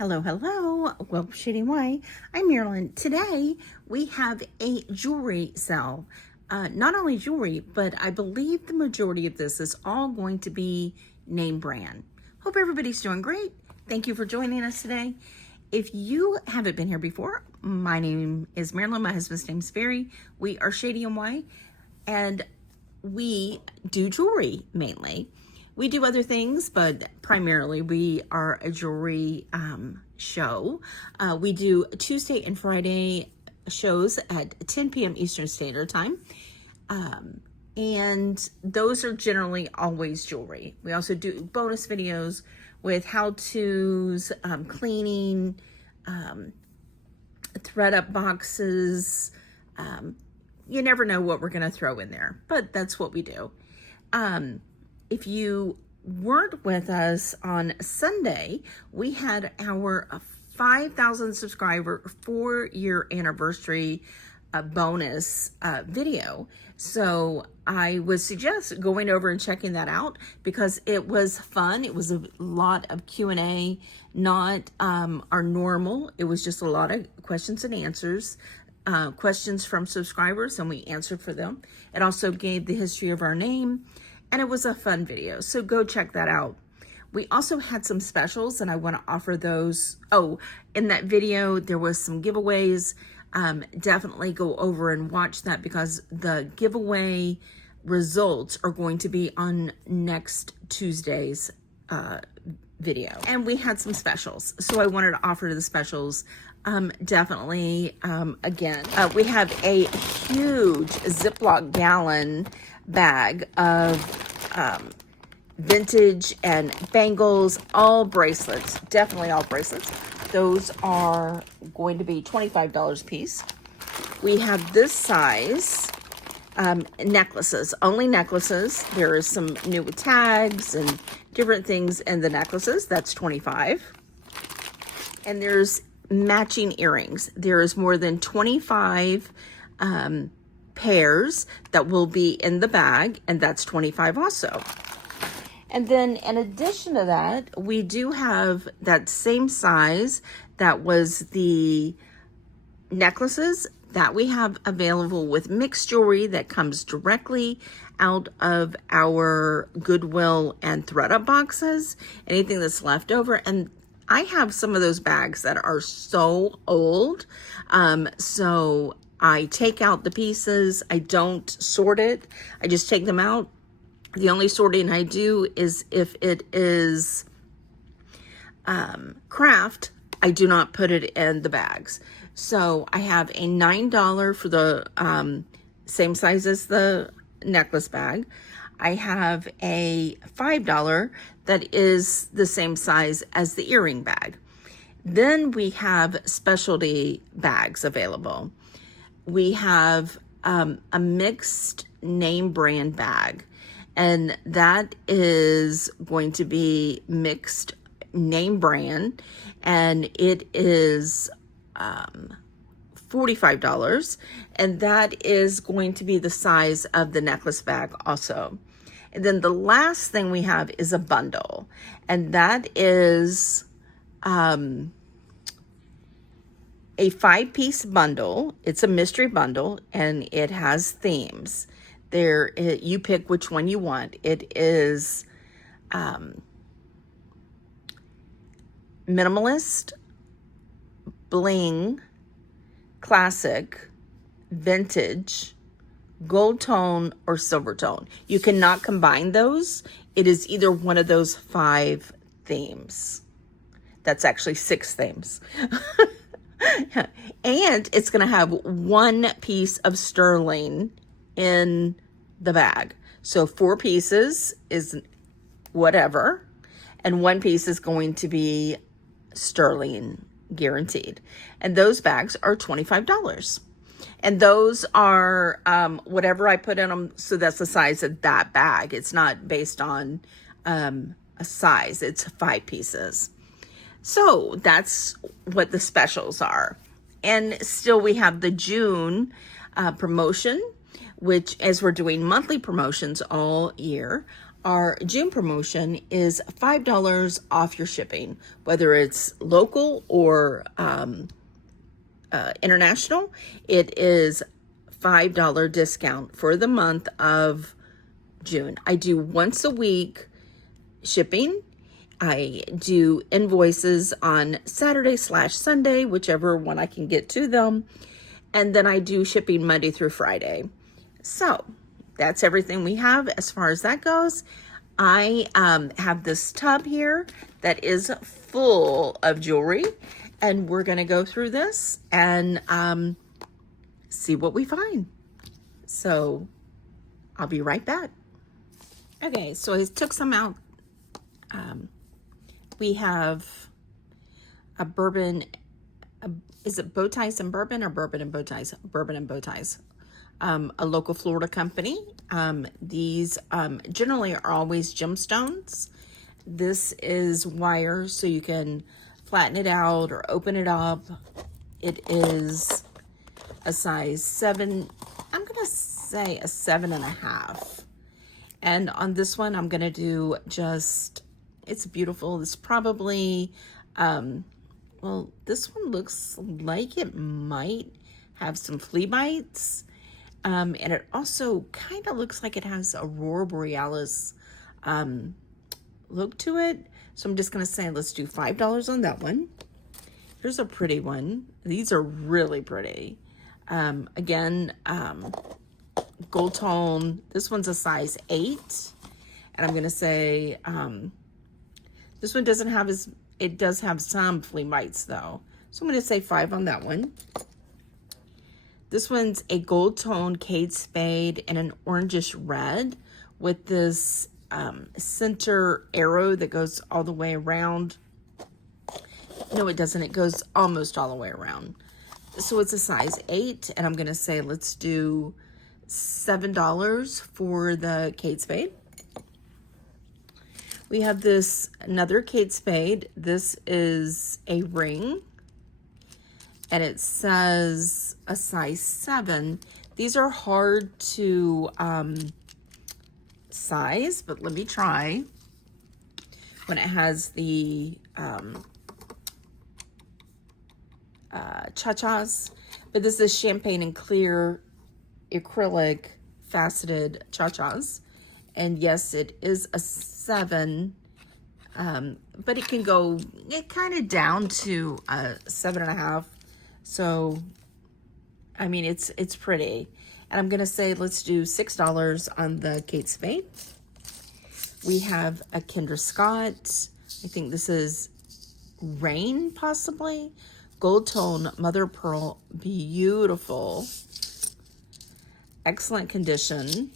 Hello, hello. Welcome to Shady Way. I'm Marilyn. Today we have a jewelry sale. Not only jewelry, but I believe the majority of this is all going to be name brand. Hope everybody's doing great. Thank you for joining us today. If you haven't been here before, my name is Marilyn. My husband's name is Barry. We are Shady Way, and we do jewelry mainly. We do other things, but primarily we are a jewelry show. We do Tuesday and Friday shows at 10 p.m. Eastern Standard Time. And those are generally always jewelry. We also do bonus videos with how-tos, cleaning, thread up boxes. You never know what we're going to throw in there, but that's what we do. If you weren't with us on Sunday, we had our 5,000 subscriber 4-year anniversary bonus video. So I would suggest going over and checking that out because it was fun. It was a lot of Q&A, not our normal. It was just a lot of questions and answers. Questions from subscribers, and we answered for them. It also gave the history of our name, and it was a fun video, so go check that out. We also had some specials, and I want to offer those. Oh, in that video, there was some giveaways. Definitely go over and watch that because the giveaway results are going to be on next Tuesday's video. And we had some specials, so I wanted to offer the specials. Definitely, again, we have a huge Ziploc gallon bag of vintage and bangles, all bracelets, definitely all bracelets. Those are going to be $25 a piece. We have this size necklaces, only necklaces. There is some new with tags and different things in the necklaces. That's $25. And there's matching earrings. There is more than 25 pairs that will be in the bag, and that's $25 also. And then in addition to that, we do have that same size that was the necklaces that we have available with mixed jewelry that comes directly out of our Goodwill and ThredUp boxes, anything that's left over. And I have some of those bags that are so old. So I take out the pieces. I don't sort it. I just take them out. The only sorting I do is if it is craft, I do not put it in the bags. So I have a $9 for the same size as the necklace bag. I have a $5 that is the same size as the earring bag. Then we have specialty bags available. We have a mixed name brand bag, and that is going to be mixed name brand, and it is $45, and that is going to be the size of the necklace bag also. And then the last thing we have is a bundle, and that is a 5-piece bundle. It's a mystery bundle, and it has themes. You pick which one you want. It is minimalist, bling, classic, vintage, gold tone, or silver tone. You cannot combine those. It is either one of those 5 themes. That's actually 6 themes. And it's going to have 1 piece of sterling in the bag. So 4 pieces is whatever, and 1 piece is going to be sterling guaranteed. And those bags are $25. And those are whatever I put in them. So that's the size of that bag. It's not based on a size. It's 5 pieces. So that's what the specials are. And still we have the June promotion, which as we're doing monthly promotions all year, our June promotion is $5 off your shipping, whether it's local or international. It is $5 discount for the month of June. I do once a week shipping. I do invoices on Saturday/Sunday, whichever one I can get to them. And then I do shipping Monday through Friday. So that's everything we have as far as that goes. I have this tub here that is full of jewelry, and we're going to go through this and see what we find. So I'll be right back. Okay, so I took some out. We have a bourbon, is it bow ties and bourbon or bourbon and bow ties? Bourbon and bow ties. A local Florida company. These generally are always gemstones. This is wire, so you can flatten it out or open it up. It is a size 7, I'm going to say a 7.5. And on this one, I'm going to do just, it's beautiful. It's probably, well, this one looks like it might have some flea bites. And it also kind of looks like it has a Aurora Borealis look to it. So I'm just going to say, let's do $5 on that one. Here's a pretty one. These are really pretty. Again, gold tone. This one's a size 8. And I'm going to say, this one doesn't have it does have some flea bites though. So I'm going to say 5 on that one. This one's a gold tone Kate Spade in an orangish red with this center arrow that goes all the way around. No, it doesn't. It goes almost all the way around. So it's a size 8, and I'm going to say let's do $7 for the Kate Spade. We have this, another Kate Spade. This is a ring, and it says a size 7. These are hard to size, but let me try. When it has the cha-chas, but this is champagne and clear acrylic faceted cha-chas. And yes, it is a 7, but it can go kind of down to a 7.5. So, I mean, it's pretty. And I'm going to say let's do $6 on the Kate Spade. We have a Kendra Scott. I think this is Rain, possibly. Gold tone, mother of pearl, beautiful. Excellent condition.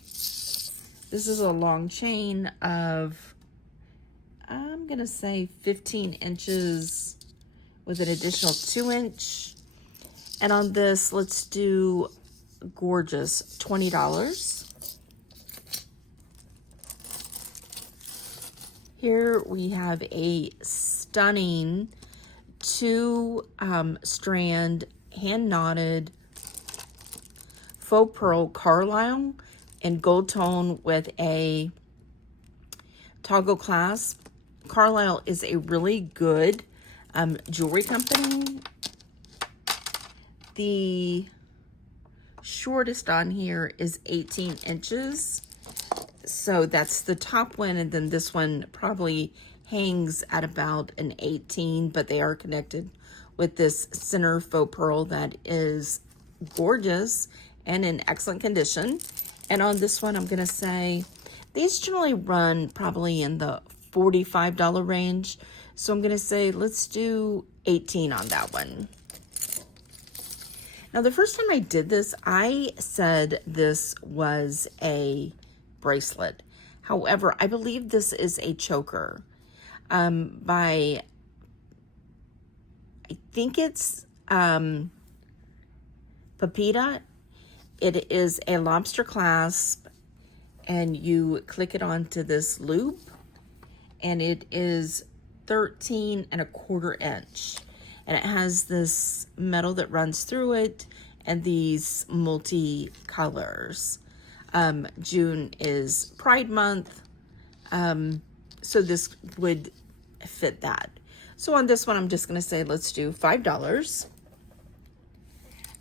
This is a long chain of, I'm going to say 15 inches with an additional 2-inch. And on this, let's do gorgeous, $20. Here we have a stunning 2-strand hand-knotted faux pearl Carlisle in gold tone with a toggle clasp. Carlisle is a really good jewelry company. The shortest on here is 18 inches. So that's the top one, and then this one probably hangs at about an 18, but they are connected with this center faux pearl that is gorgeous and in excellent condition. And on this one, I'm going to say these generally run probably in the $45 range. So I'm going to say let's do 18 on that one. Now, the first time I did this, I said this was a bracelet. However, I believe this is a choker by, I think it's Pepita. It is a lobster clasp, and you click it onto this loop, and it is 13.25 inch. And it has this metal that runs through it and these multi colors. June is Pride Month. So this would fit that. So on this one, I'm just going to say, let's do $5.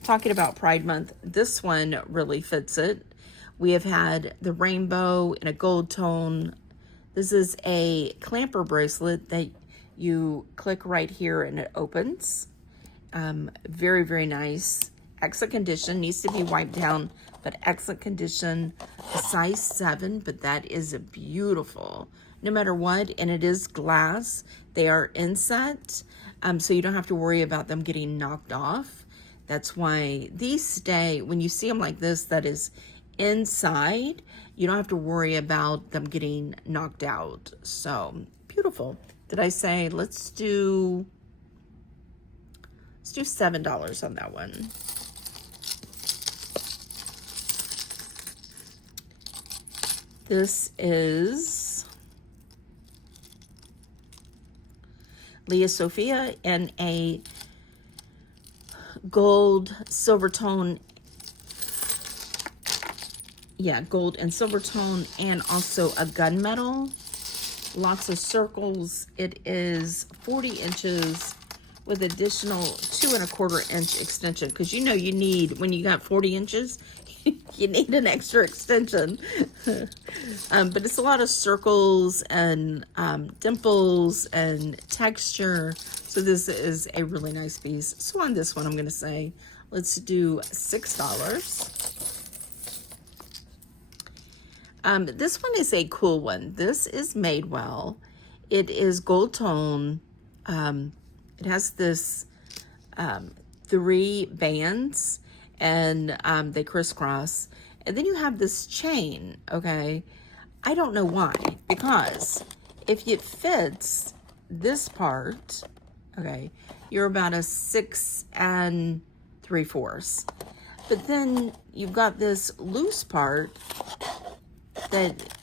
Talking about Pride Month, this one really fits it. We have had the rainbow in a gold tone. This is a clamper bracelet that you click right here and it opens. Very, very nice. Excellent condition. Needs to be wiped down, but excellent condition. A size 7, but that is beautiful. No matter what, and it is glass. They are inset, so you don't have to worry about them getting knocked off. That's why these stay, when you see them like this, that is inside, you don't have to worry about them getting knocked out. So beautiful. Did I say let's do $7 on that one. This is Leah Sophia in a gold silver tone. Yeah, gold and silver tone, and also a gunmetal. Lots of circles. It is 40 inches with additional 2¼ inch extension, because you know you need, when you got 40 inches, you need an extra extension. But it's a lot of circles and dimples and texture. So this is a really nice piece. So on this one, I'm going to say, let's do $6. This one is a cool one. This is Madewell. It is gold tone. It has this 3 bands, and they crisscross. And then you have this chain, okay? I don't know why, because if it fits this part, okay, you're about a 6 3/4. But then you've got this loose part that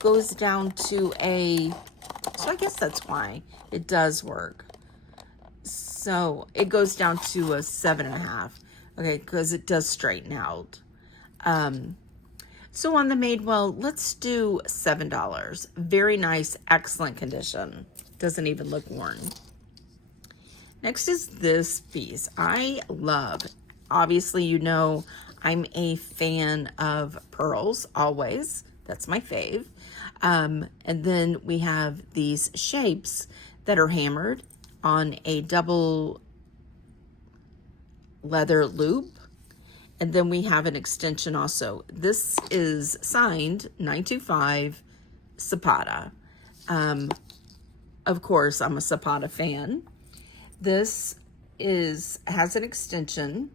goes down to a, so I guess that's why it does work. So it goes down to a 7.5, okay, because it does straighten out. So on the Madewell, let's do $7. Very nice, excellent condition. Doesn't even look worn. Next is this piece. I love, obviously, you know, I'm a fan of pearls, always. That's my fave. And then we have these shapes that are hammered on a double leather loop. And then we have an extension also. This is signed 925 Zapata. Of course, I'm a Zapata fan. This has an extension.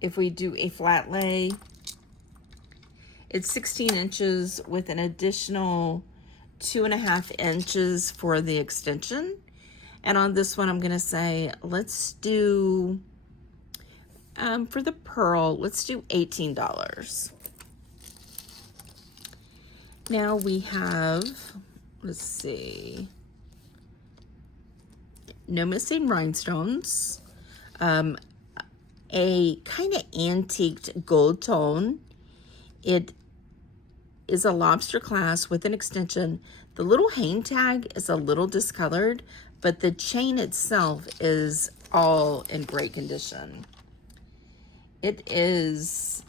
If we do a flat lay, it's 16 inches with an additional 2.5 inches for the extension. And on this one, I'm going to say, let's do, for the pearl, let's do $18. Now we have, let's see, no missing rhinestones, a kind of antiqued gold tone. It is a lobster clasp with an extension. The little hang tag is a little discolored, but the chain itself is all in great condition. It is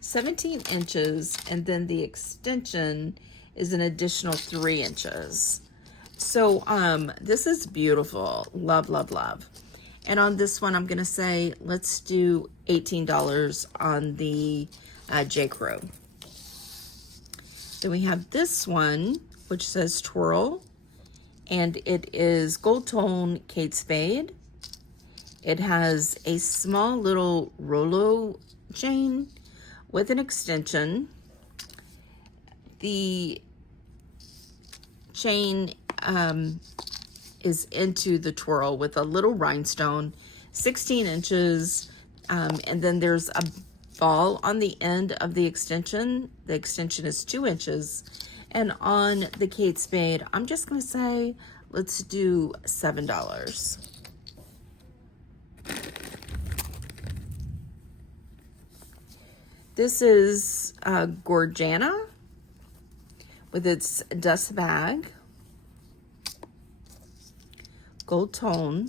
17 inches, and then the extension is an additional 3 inches. So this is beautiful. Love, love, love. And on this one, I'm going to say, let's do $18 on the J. Crew. Then we have this one, which says Twirl, and it is gold tone Kate Spade. It has a small little Rolo chain with an extension. The chain is into the twirl with a little rhinestone, 16 inches, and then there's a ball on the end of the extension. The extension is 2 inches. And on the Kate Spade, I'm just going to say, let's do $7. This is Gorgana with its dust bag, gold tone.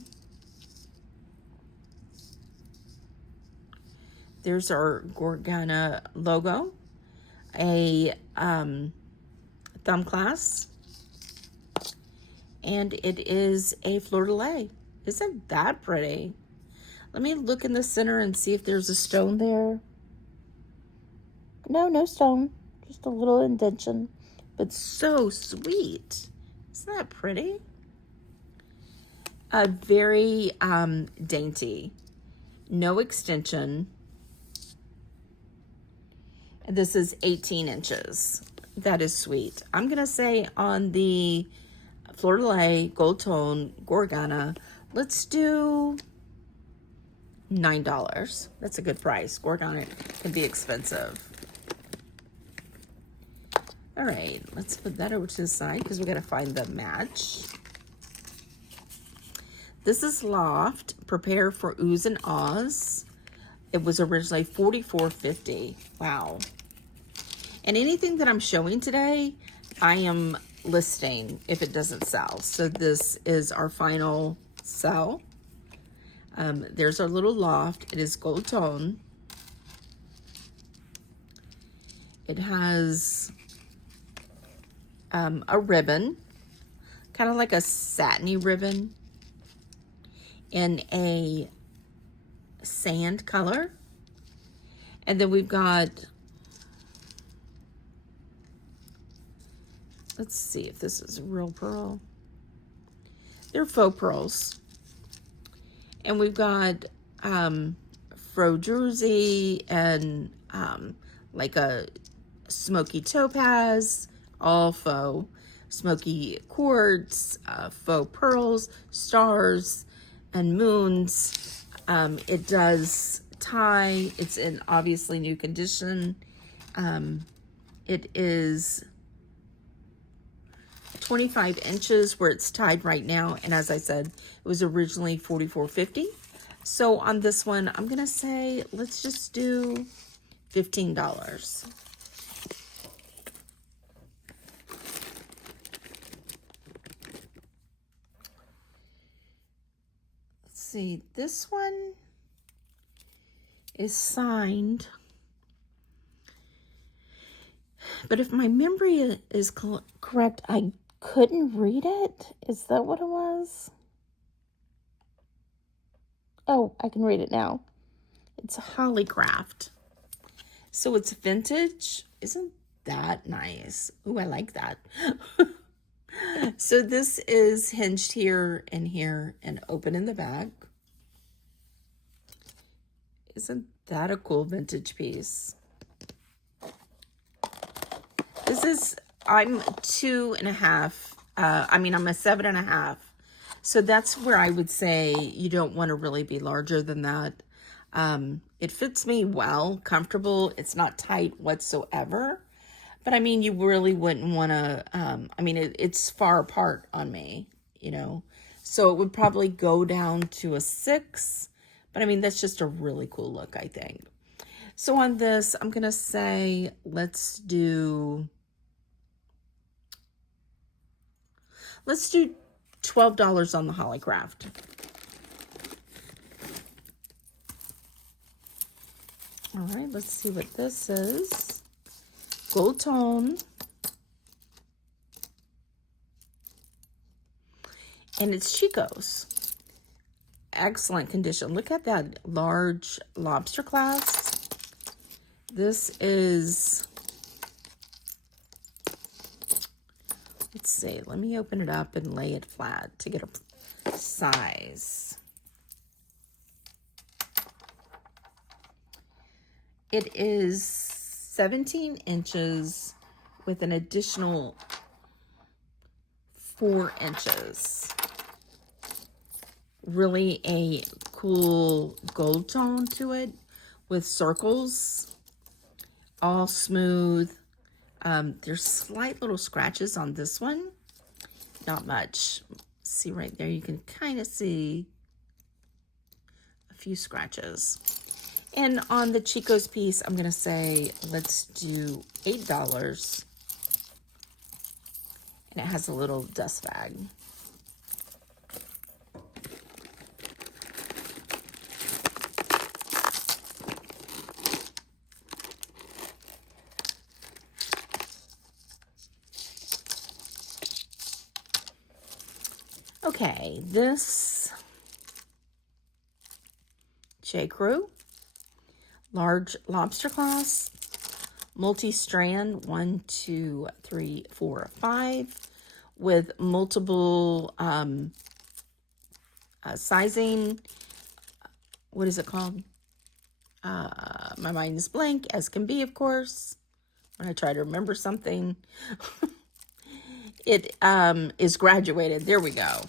There's our Gorgana logo, a thumb clasp, and it is a fleur-de-lis. Isn't that pretty? Let me look in the center and see if there's a stone there. No, no stone, just a little indentation, but so sweet. Isn't that pretty? Very dainty, no extension. And this is 18 inches. That is sweet. I'm gonna say on the fleur-de-lis gold tone Gorgana, let's do $9. That's a good price. Gorgana can be expensive. All right, let's put that over to the side because we got to find the match. This is Loft. Prepare for Oohs and Ahs. It was originally $44.50. Wow. And anything that I'm showing today, I am listing if it doesn't sell. So this is our final sell. There's our little Loft. It is gold tone. It has a ribbon, kind of like a satiny ribbon in a sand color. And then we've got, let's see if this is a real pearl. They're faux pearls. And we've got faux jersey and like a smoky topaz, all faux, smoky quartz, faux pearls, stars, and moons. It does tie. It's in obviously new condition. It is 25 inches where it's tied right now. And as I said, it was originally $44.50. So on this one, I'm gonna say, let's just do $15. See, this one is signed, but if my memory is correct, I couldn't read it. Is that what it was? Oh, I can read it now. It's a Hollycraft. So it's vintage. Isn't that nice? Ooh, I like that. So this is hinged here and open in the back. Isn't that a cool vintage piece? This is, I'm 2.5. I'm a 7.5. So that's where I would say you don't want to really be larger than that. It fits me well, comfortable. It's not tight whatsoever. But I mean, you really wouldn't want to, it's far apart on me, you know. So it would probably go down to a 6. But I mean, that's just a really cool look, I think. So on this, I'm going to say, let's do $12 on the Hollycraft. All right, let's see what this is. Gold tone. And it's Chico's. Excellent condition. Look at that large lobster clasp. This is, let's see, let me open it up and lay it flat to get a size. It is 17 inches with an additional 4 inches. Really a cool gold tone to it with circles, all smooth. There's slight little scratches on this one. Not much. See right there, you can kind of see a few scratches. And on the Chico's piece, I'm going to say, let's do $8. And it has a little dust bag. Okay, this J. Crew large lobster class, multi-strand, 1, 2, 3, 4, 5, with multiple sizing. What is it called? My mind is blank, as can be, of course, when I try to remember something. It is graduated. There we go.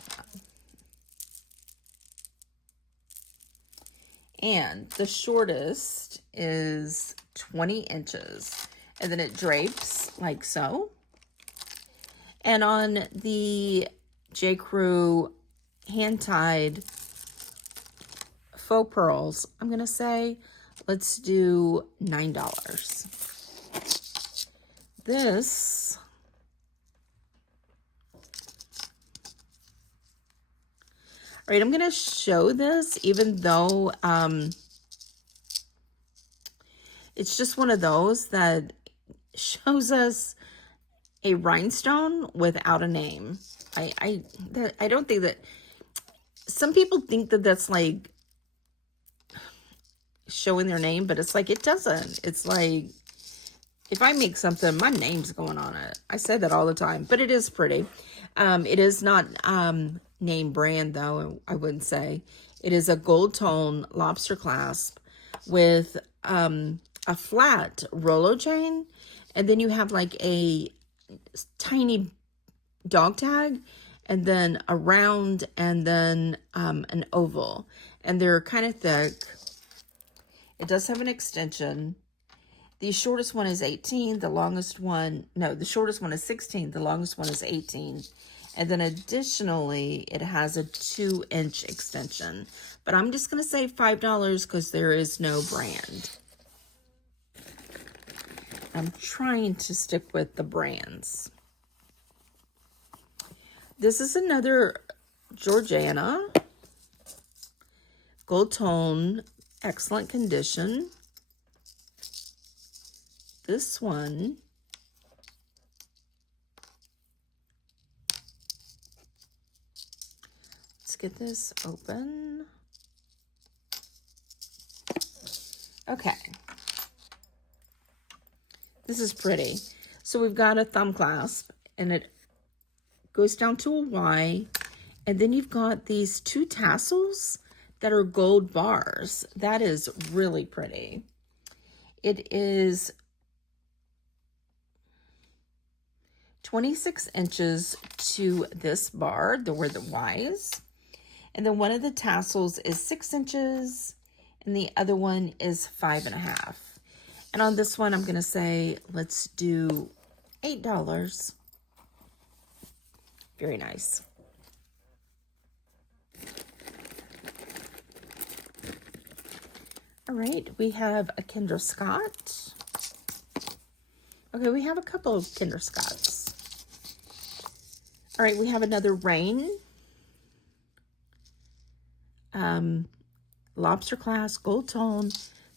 And the shortest is 20 inches. And then it drapes like so. And on the J. Crew hand-tied faux pearls, I'm going to say, let's do $9. This all right, I'm going to show this even though it's just one of those that shows us a rhinestone without a name. I don't think that, some people think that that's like showing their name, but it's like, it doesn't. It's like, if I make something, my name's going on it. I say that all the time, but it is pretty. It is not name brand though, I wouldn't say. It is a gold tone lobster clasp with a flat Rolo chain, and then you have like a tiny dog tag, and then a round, and then an oval, and they're kind of thick. It does have an extension. The shortest one is 18, the longest one, no, the shortest one is 16, the longest one is 18. And then additionally, it has a 2-inch extension. But I'm just going to say $5 because there is no brand. I'm trying to stick with the brands. This is another Georgiana. Gold tone, excellent condition. This one let's get this open. Okay. This is pretty. So we've got a thumb clasp, and it goes down to a Y, and then you've got these 2 tassels that are gold bars. That is really pretty. It is 26 inches to this bar, where the Y is. And then one of the tassels is 6 inches, and the other one is 5.5. And on this one, I'm going to say, let's do $8. Very nice. All right, we have a Kendra Scott. Okay, we have a couple of Kendra Scotts. All right, we have another Rain. Lobster class, gold tone.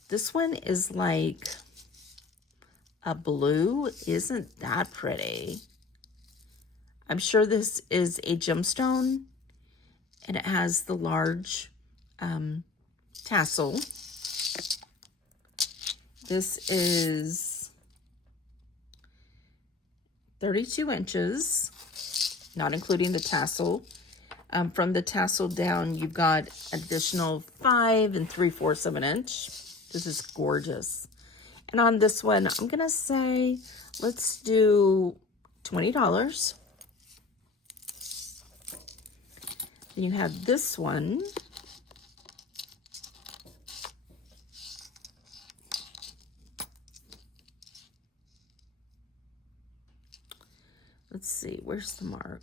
This one is like a blue. Isn't that pretty? I'm sure this is a gemstone, and it has the large tassel. This is 32 inches, not including the tassel. From the tassel down, you've got additional 5 3/4 of an inch. This is gorgeous. And on this one, I'm going to say, let's do $20. Then you have this one. Let's see, where's the mark?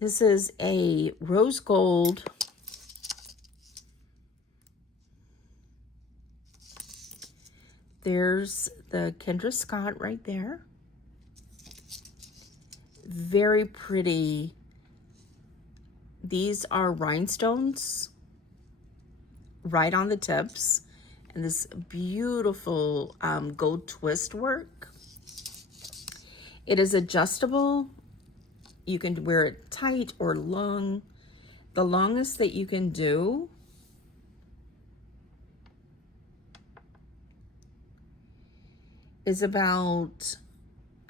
This is a rose gold There's the Kendra Scott right there. Very pretty. These are rhinestones right on the tips, and this beautiful gold twist work. It is adjustable. You can wear it tight or long. The longest that you can do is about,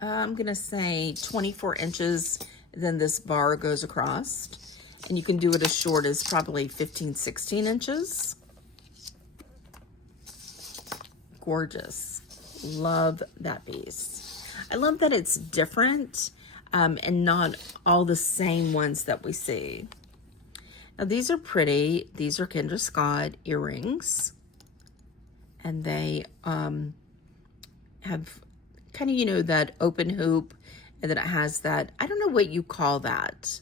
I'm gonna say 24 inches, then this bar goes across. And you can do it as short as probably 15, 16 inches. Gorgeous. Love that piece. I love that it's different and not all the same ones that we see. Now these are pretty. These are Kendra Scott earrings. And they have kind of, you know, that open hoop, and then it has that, I don't know what you call that,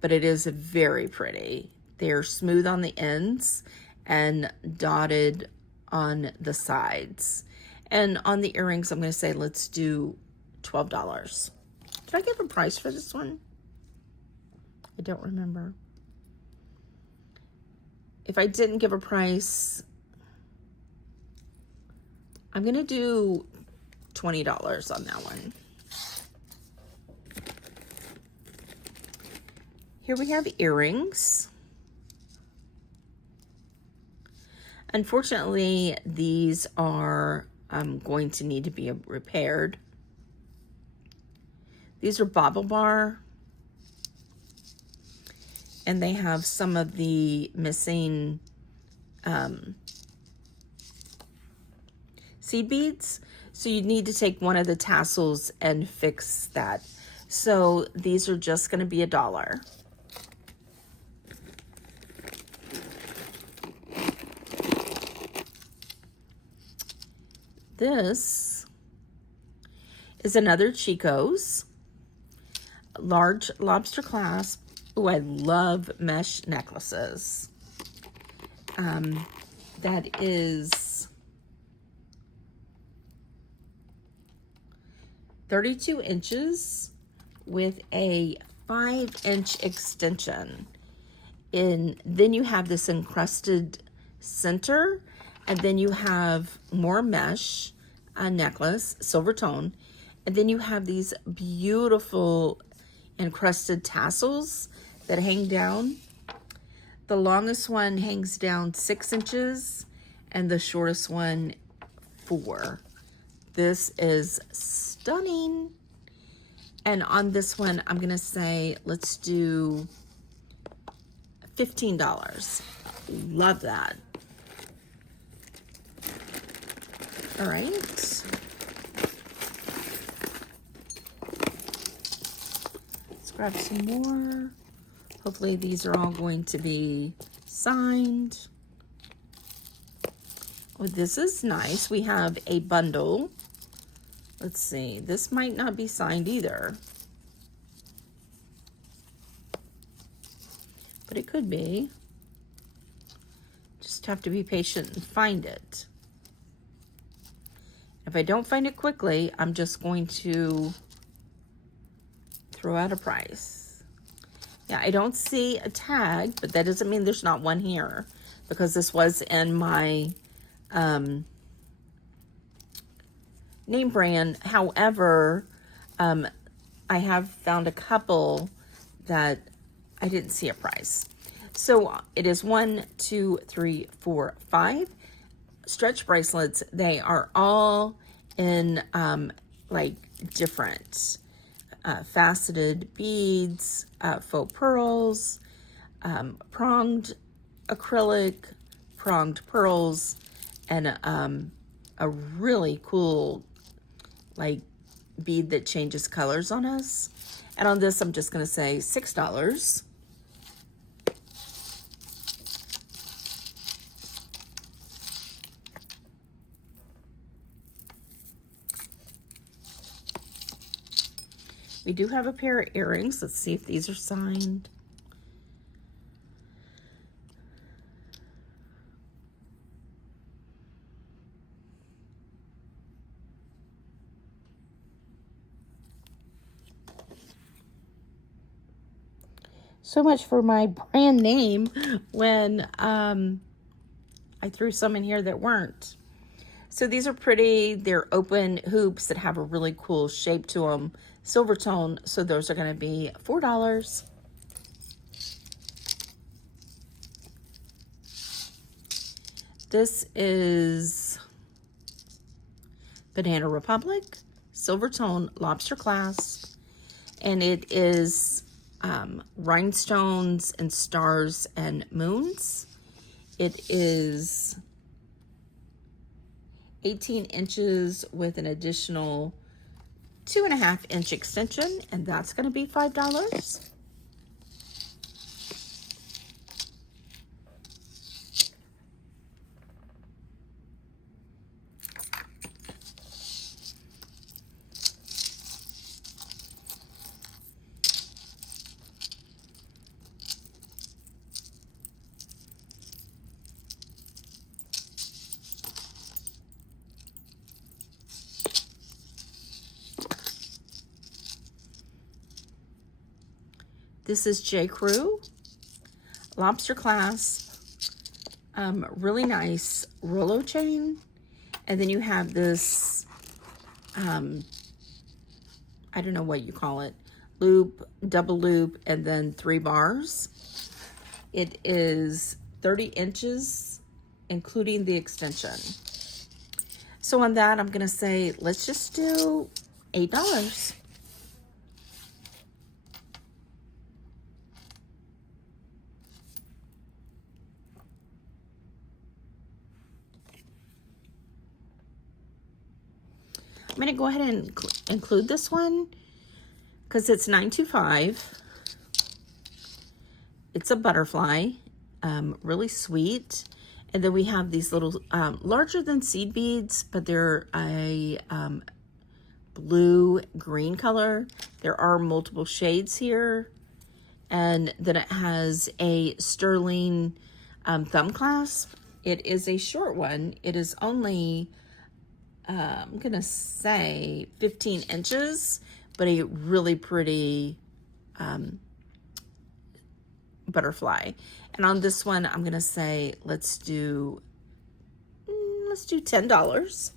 but it is very pretty. They're smooth on the ends and dotted on the sides. And on the earrings, I'm going to say let's do $12. Did I give a price for this one? I don't remember. If I didn't give a price, I'm going to do $20 on that one. Here we have earrings. Unfortunately, these are going to need to be repaired. These are Bobble Bar, and they have some of the missing seed beads. So you need to take one of the tassels and fix that. So these are just going to be $1. This is another Chico's large lobster clasp. Oh, I love mesh necklaces. That is 32 inches with a 5-inch extension. Then you have this encrusted center, and then you have more mesh, a necklace, silver tone, and then you have these beautiful encrusted tassels that hang down. The longest one hangs down 6 inches, and the shortest one 4. This is stunning. And on this one, I'm gonna say let's do $15. Love that. All right. Let's grab some more. Hopefully these are all going to be signed. Oh, this is nice. We have a bundle. Let's see. This might not be signed either, but it could be. Just have to be patient and find it. If I don't find it quickly, I'm just going to throw out a price. Yeah, I don't see a tag, but that doesn't mean there's not one here, because this was in my name brand. However, I have found a couple that I didn't see a price. So it is 1, 2, 3, 4, 5 stretch bracelets. They are all in like different faceted beads, faux pearls, pronged acrylic, pronged pearls, and a really cool like bead that changes colors on us. And on this, I'm just going to say $6. We do have a pair of earrings. Let's see if these are signed. So much for my brand name when I threw some in here that weren't. So these are pretty. They're open hoops that have a really cool shape to them. Silver tone. So those are going to be $4. This is Banana Republic Silver Tone Lobster Clasp. And it is rhinestones and stars and moons. It is 18 inches with an additional 2.5-inch extension, and that's going to be $5. This is J. Crew Lobster Clasp, really nice Rollo chain. And then you have this, I don't know what you call it, loop, double loop, and then 3 bars. It is 30 inches, including the extension. So on that, I'm going to say, let's just do $8. I'm going to go ahead and include this one because it's $9.25. It's a butterfly, really sweet. And then we have these little, larger than seed beads, but they're a blue-green color. There are multiple shades here. And then it has a sterling thumb clasp. It is a short one. It is only, I'm going to say 15 inches, but a really pretty butterfly. And on this one, I'm going to say, let's do $10.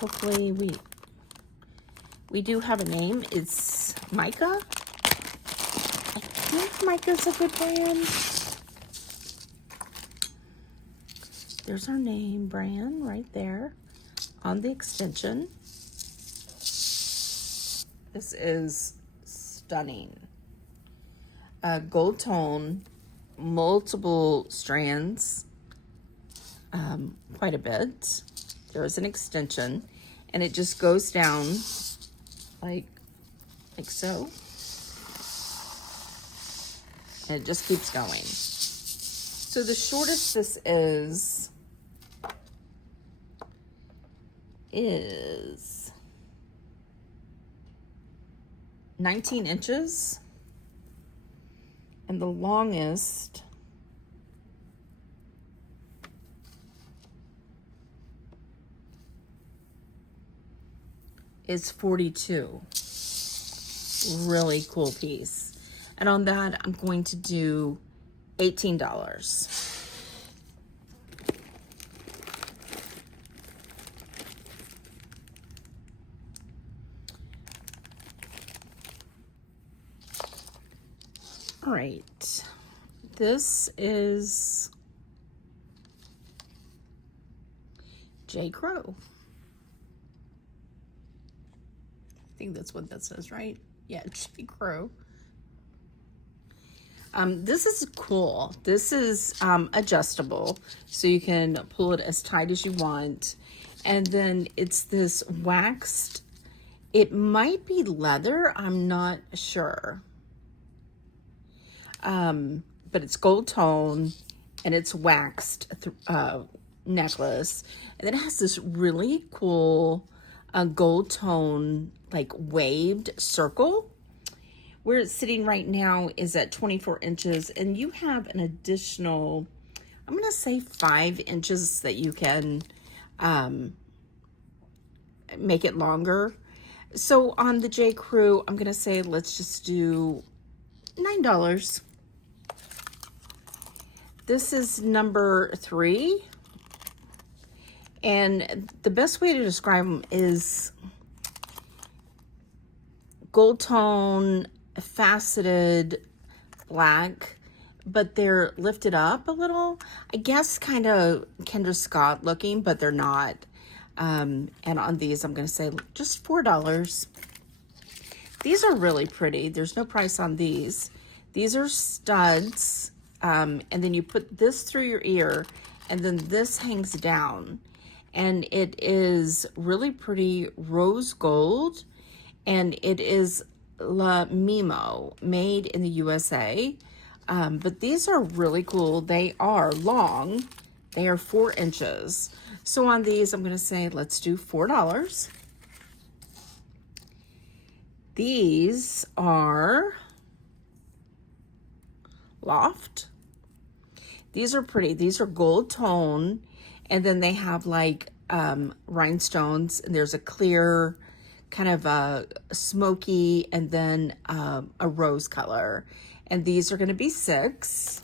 Hopefully we do have a name. It's Mica. I think Mica's a good brand. There's our name brand right there on the extension. This is stunning. Gold tone, multiple strands, quite a bit. There is an extension, and it just goes down like so. And it just keeps going. So the shortest this is 19 inches. And the longest is 42. Really cool piece. And on that, I'm going to do $18. All right, this is J. Crew. I think that's what that says, right? Yeah, J. Crew. This is cool. This is adjustable, so you can pull it as tight as you want. And then it's this waxed, it might be leather, I'm not sure. But it's gold tone and it's waxed necklace. And then it has this really cool gold tone, like waved circle. Where it's sitting right now is at 24 inches, and you have an additional, I'm going to say 5 inches that you can make it longer. So on the J. Crew, I'm going to say let's just do $9. This is number 3. And the best way to describe them is gold tone, faceted black, but they're lifted up a little. I guess kind of Kendra Scott looking, but they're not. And on these, I'm going to say just $4. These are really pretty. There's no price on these. These are studs. And then you put this through your ear, and then this hangs down. And it is really pretty rose gold. And it is La Mimo, made in the USA. But these are really cool. They are long. They are 4 inches. So on these, I'm going to say, let's do $4. These are Loft. These are pretty. These are gold tone. And then they have like rhinestones. And there's a clear, kind of a smoky, and then a rose color. And these are going to be $6.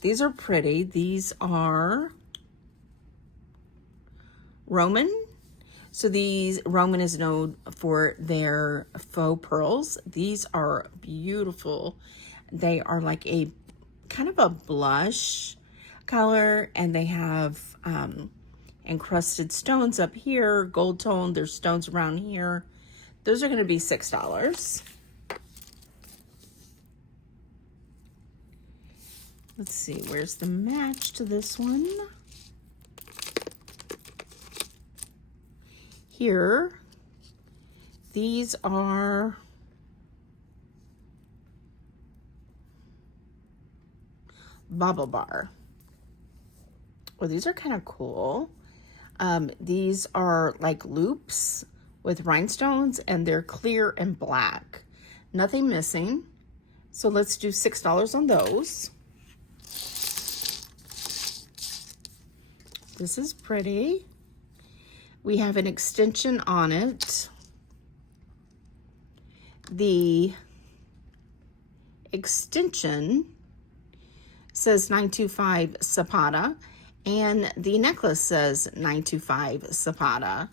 These are pretty. These are Roman. So these, Roman is known for their faux pearls. These are beautiful. They are like a kind of a blush color, and they have encrusted stones up here, gold tone. There's stones around here. Those are going to be $6. Let's see, where's the match to this one? Here, these are Bubble Bar. Well, these are kind of cool. These are like loops with rhinestones, and they're clear and black. Nothing missing. So let's do $6 on those. This is pretty. We have an extension on it. The extension says 925 Zapata, and the necklace says 925 Zapata.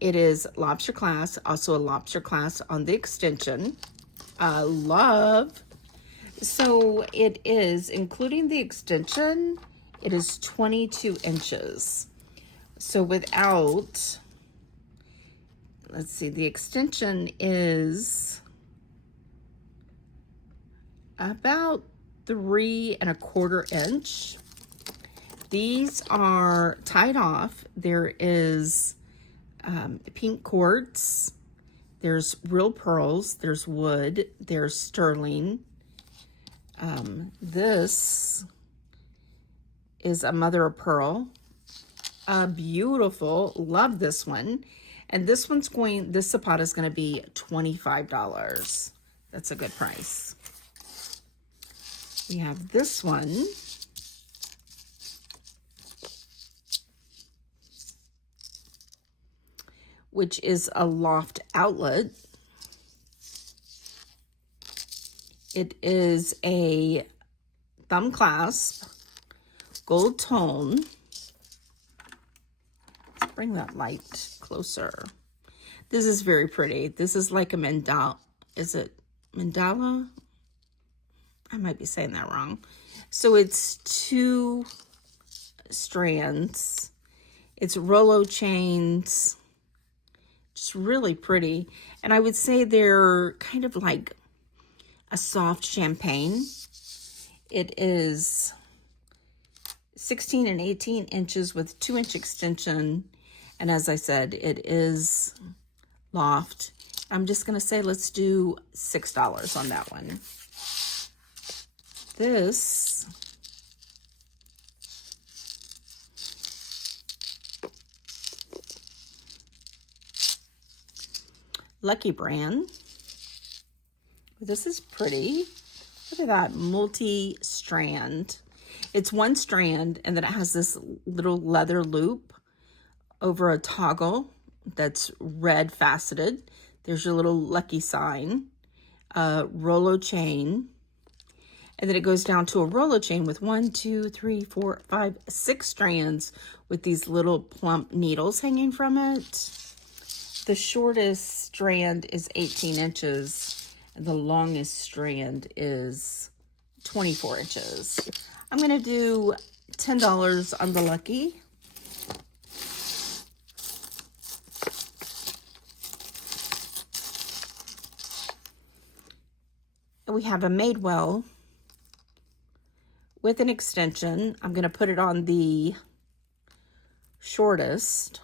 It is lobster clasp, also a lobster clasp on the extension. Love. So it is, including the extension, it is 22 inches. So without, let's see, the extension is about 3¼ inch. These are tied off. There is pink quartz. There's real pearls. There's wood. There's sterling. This is a mother of pearl. Beautiful. Love this one. And this one's going, this Zapata is going to be $25. That's a good price. We have this one. Which is a loft outlet. It is a thumb clasp, gold tone. Let's bring that light closer. This is very pretty. This is like a mandala. Is it mandala? I might be saying that wrong. So it's 2 strands. It's Rolo chains. Just really pretty. And I would say they're kind of like a soft champagne. It is 16 and 18 inches with 2-inch extension. And as I said, it is loft. I'm just going to say let's do $6 on that one. This Lucky Brand. This is pretty. Look at that multi-strand. It's 1 strand, and then it has this little leather loop over a toggle that's red faceted. There's your little lucky sign, Rolo chain, and then it goes down to a Rolo chain with 1, 2, 3, 4, 5, 6 strands with these little plump needles hanging from it. The shortest strand is 18 inches, and the longest strand is 24 inches. I'm going to do $10 on the lucky. And we have a Madewell with an extension. I'm going to put it on the shortest.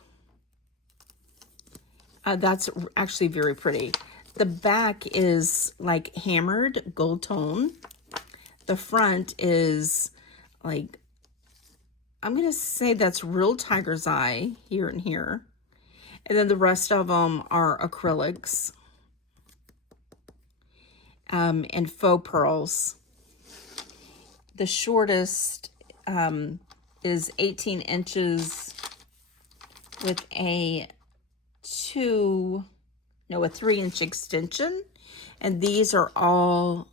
That's actually very pretty. The back is like hammered gold tone. The front is like, I'm going to say that's real tiger's eye here and here. And then the rest of them are acrylics and faux pearls. The shortest is 18 inches with a 3-inch extension. And these are all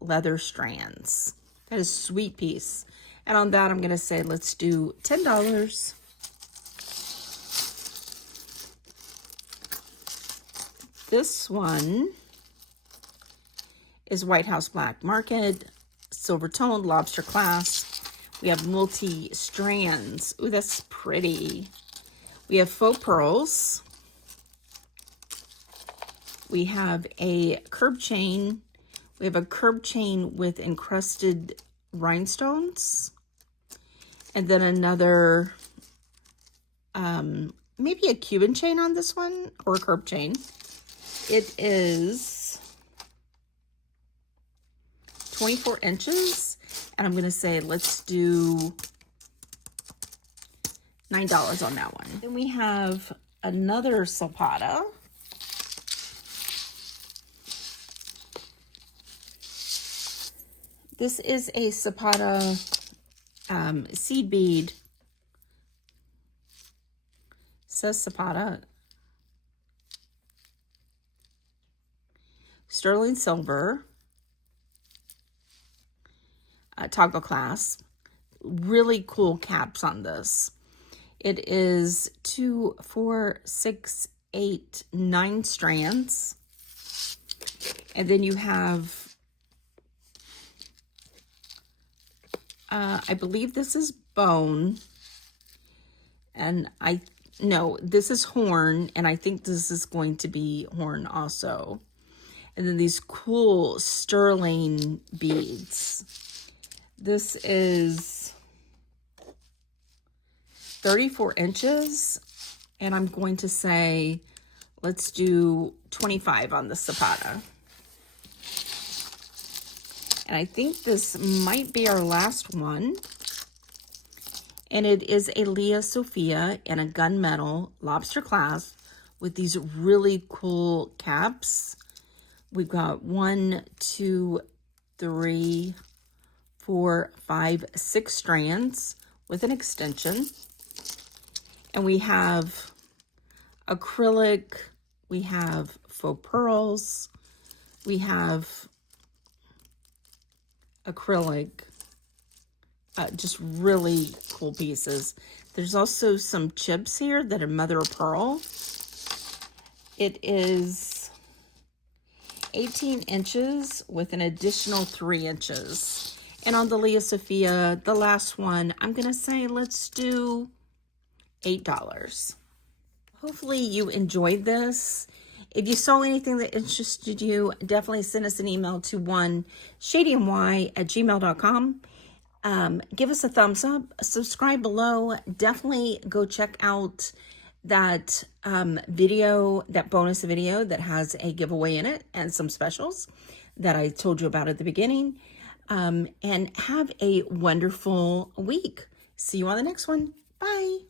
leather strands. That is a sweet piece. And on that, I'm going to say, let's do $10. This one is White House Black Market, silver toned lobster clasp. We have multi strands. Ooh, that's pretty. We have faux pearls. We have a curb chain. We have a curb chain with encrusted rhinestones. And then another, maybe a Cuban chain on this one, or a curb chain. It is 24 inches. And I'm going to say, let's do $9 on that one. Then we have another Zapata. This is a Zapata seed bead. It says Zapata. Sterling silver. Toggle clasp. Really cool caps on this. It is 2, 4, 6, 8, 9 strands. And then you have, I believe this is bone. And no, this is horn. And I think this is going to be horn also. And then these cool sterling beads. This is 34 inches, and I'm going to say, let's do 25 on the Zapata. And I think this might be our last one. And it is a Lea Sophia and a gunmetal lobster clasp with these really cool caps. We've got 1, 2, 3, 4, 5, 6 strands with an extension. And we have acrylic, we have faux pearls, we have acrylic, just really cool pieces. There's also some chips here that are mother of pearl. It is 18 inches with an additional 3 inches. And on the Lea Sophia, the last one, I'm going to say let's do $8. Hopefully you enjoyed this. If you saw anything that interested you, definitely send us an email to shadym@gmail.com. Give us a thumbs up, subscribe below. Definitely go check out that video, that bonus video that has a giveaway in it and some specials that I told you about at the beginning. And have a wonderful week. See you on the next one. Bye.